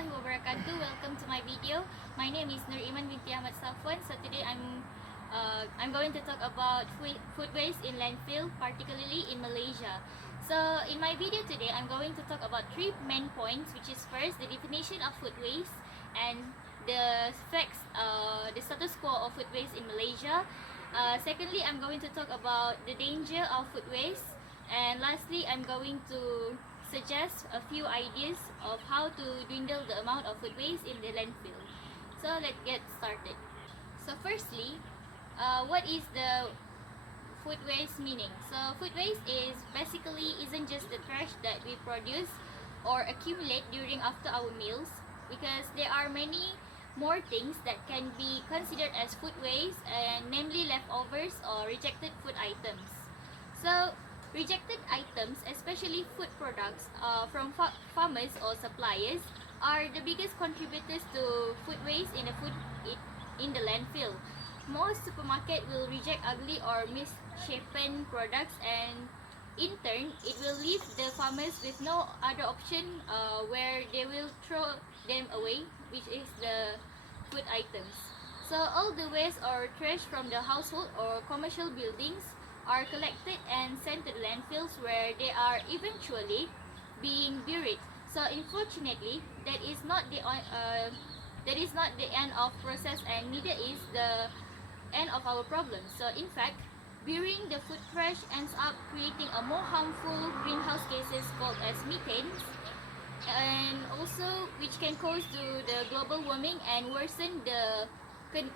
warahmatullahi wabarakatuh. Welcome to my video. My name is Nur Iman binti Ahmad Safwan. So today I'm going to talk about food waste in landfill, particularly in Malaysia. So in my video today, I'm going to talk about three main points, which is first the definition of food waste and the facts, the status quo of food waste in Malaysia. Secondly, I'm going to talk about the danger of food waste, and lastly, I'm going to suggest a few ideas of how to dwindle the amount of food waste in the landfill. So let's get started. So firstly, what is the food waste meaning? So food waste is basically isn't just the trash that we produce or accumulate during after our meals, because there are many more things that can be considered as food waste, and namely leftovers or rejected food items. So rejected items, especially food products from farmers or suppliers, are the biggest contributors to food waste in the landfill. Most supermarkets will reject ugly or misshapen products, and in turn, it will leave the farmers with no other option where they will throw them away, which is the food items. So all the waste or trash from the household or commercial buildings are collected and sent to the landfills, where they are eventually being buried. So unfortunately, that is not the end of process, and neither is the end of our problem. So in fact, burying the food trash ends up creating a more harmful greenhouse gases called as methane, and also which can cause to the global warming and worsen the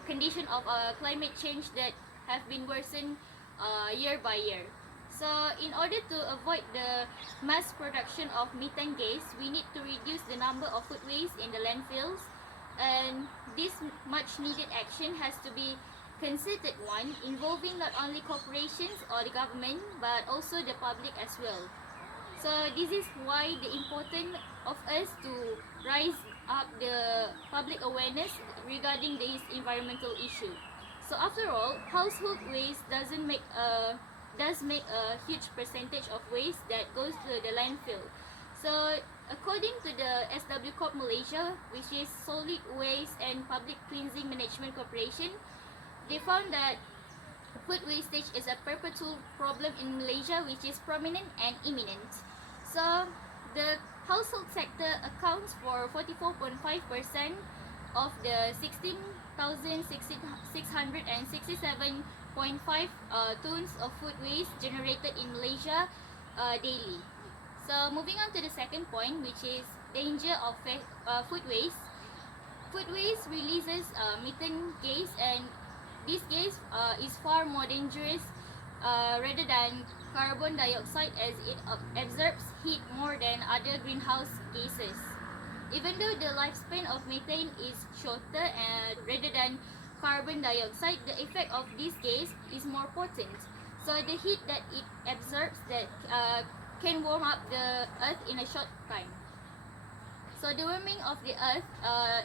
condition of climate change that have been worsened year by year. So in order to avoid the mass production of methane gas, we need to reduce the number of food waste in the landfills, and this much needed action has to be concerted one, involving not only corporations or the government but also the public as well. So this is why the importance of us to rise up the public awareness regarding this environmental issue. So after all, household waste does make a huge percentage of waste that goes to the landfill. So according to the SW Corp Malaysia, which is Solid Waste and Public Cleansing Management Corporation, they found that food wastage is a perpetual problem in Malaysia, which is prominent and imminent. So the household sector accounts for 44.5% of the 16,667.5 tons of food waste generated in Malaysia daily. So moving on to the second point, which is danger of food waste. Food waste releases methane gas, and this gas is far more dangerous rather than carbon dioxide, as it absorbs heat more than other greenhouse gases. Even though the lifespan of methane is shorter rather than carbon dioxide, the effect of this gas is more potent. So the heat that it absorbs can warm up the earth in a short time. So the warming of the earth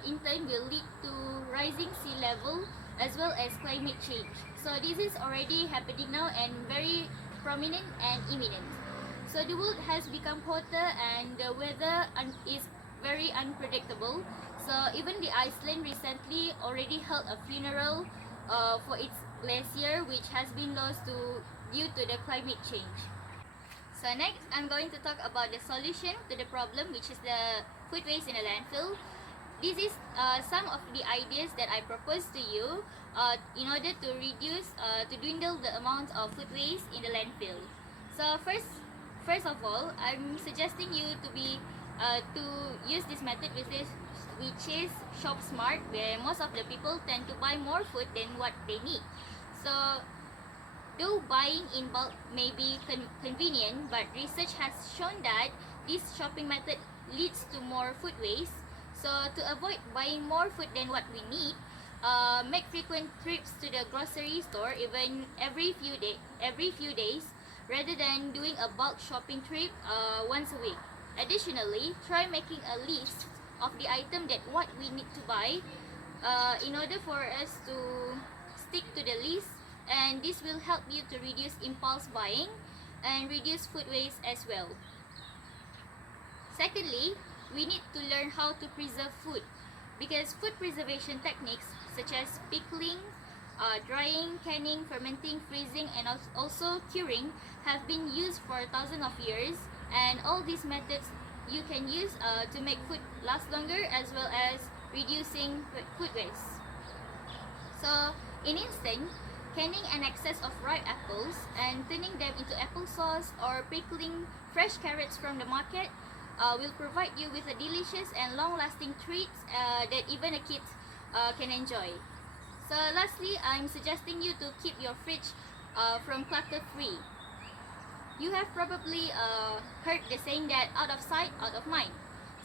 in turn will lead to rising sea level as well as climate change. So this is already happening now and very prominent and imminent. So the world has become hotter and the weather is very unpredictable. So even the Iceland recently already held a funeral for its glacier, which has been lost due to the climate change. So next, I'm going to talk about the solution to the problem, which is the food waste in a landfill. This is some of the ideas that I propose to you in order to dwindle the amount of food waste in the landfill. So first of all, I'm suggesting you to use this method, which is shop smart, where most of the people tend to buy more food than what they need. So though buying in bulk may be convenient, but research has shown that this shopping method leads to more food waste. So to avoid buying more food than what we need, make frequent trips to the grocery store, even every few days, rather than doing a bulk shopping trip once a week. Additionally, try making a list of the item that what we need to buy in order for us to stick to the list, and this will help you to reduce impulse buying and reduce food waste as well. Secondly, we need to learn how to preserve food, because food preservation techniques such as pickling, drying, canning, fermenting, freezing, and also curing have been used for thousands of years, and all these methods you can use to make food last longer, as well as reducing food waste. So, in instant, canning an excess of ripe apples and turning them into applesauce, or pickling fresh carrots from the market will provide you with a delicious and long-lasting treat that even a kid can enjoy. So lastly, I'm suggesting you to keep your fridge from clutter-free. You have probably heard the saying that out of sight, out of mind.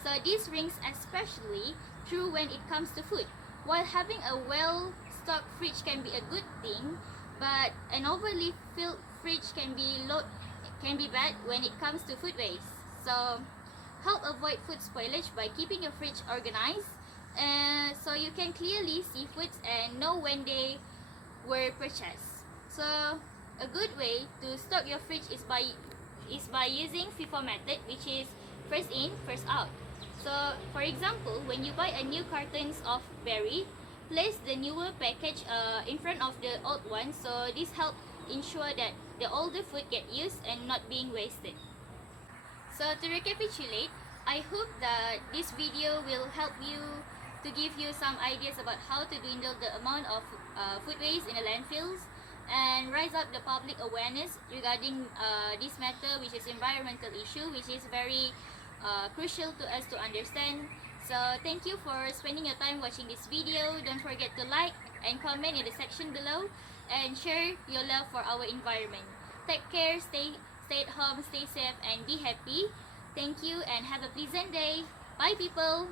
So this rings especially true when it comes to food. While having a well-stocked fridge can be a good thing, but an overly filled fridge can be bad when it comes to food waste. So help avoid food spoilage by keeping your fridge organized, so you can clearly see foods and know when they were purchased. So a good way to stock your fridge is by using FIFO method, which is first in, first out. So for example, when you buy a new cartons of berry, place the newer package in front of the old one, so this helps ensure that the older food get used and not being wasted. So to recapitulate, I hope that this video will help you to give you some ideas about how to dwindle the amount of food waste in the landfills, and rise up the public awareness regarding this matter, which is environmental issue, which is very crucial to us to understand. So thank you for spending your time watching this video. Don't forget to like and comment in the section below, and share your love for our environment. Take care, stay at home, stay safe, and be happy. Thank you and have a pleasant day. Bye people!